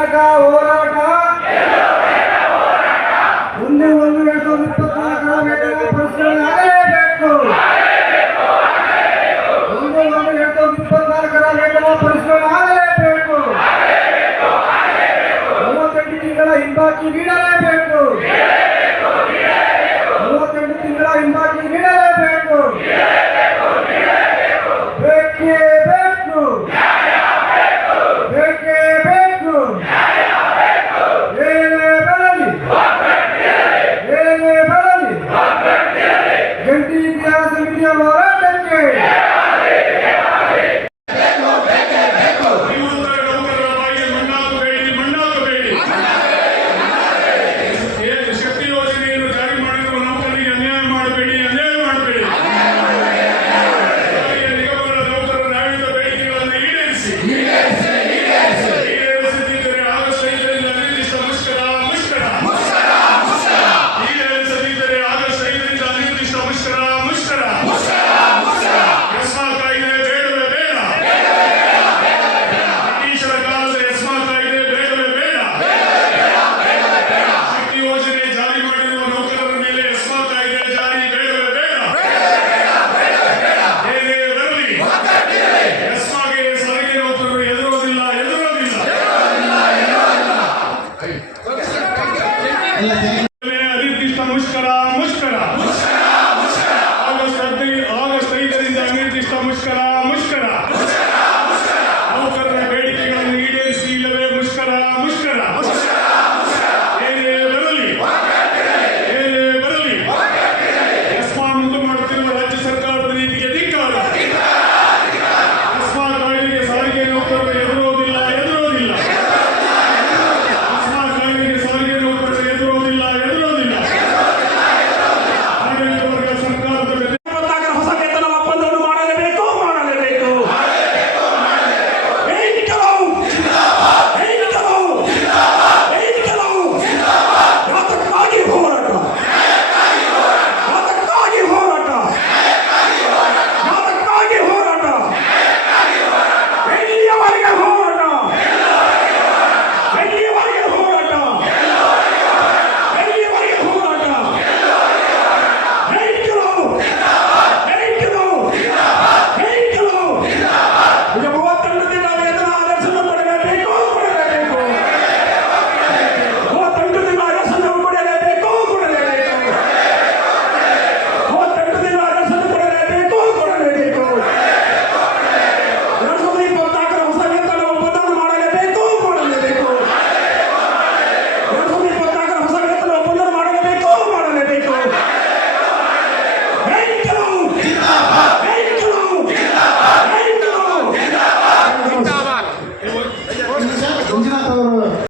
ಹೋರಾಟ ಮುಂದೆ ಒಂದು ಎರಡು ಸಾವಿರದ ಇಪ್ಪತ್ನಾಲ್ಕರ ವೇತನ ಪರಿಷ್ಕರಣೆ ಆಗಲೇಬೇಕು ಮುಂದೆ ಒಂದು ಎರಡು ಸಾವಿರದ ಇಪ್ಪತ್ನಾಲ್ಕರ ವೇತನ ಪರಿಷ್ಕರಣೆ ಆಗಲೇಬೇಕು ಮೂವತ್ತೆಂಟು ತಿಂಗಳ ಹಿಂಬಾಕಿ ನೀಡಲೇಬೇಕು ಮೂವತ್ತೆಂಟು ತಿಂಗಳ ಹಿಂಬಾಕಿ ನಿರ್ದಿಷ್ಟ ಮುಷ್ಕರ ಮುಷ್ಕರ ಆಗಸ್ಟ್ ಹದಿನೈದು ಆಗಸ್ಟ್ ಐದರಿಂದ ನಿರ್ದಿಷ್ಟ ಮುಷ್ಕರ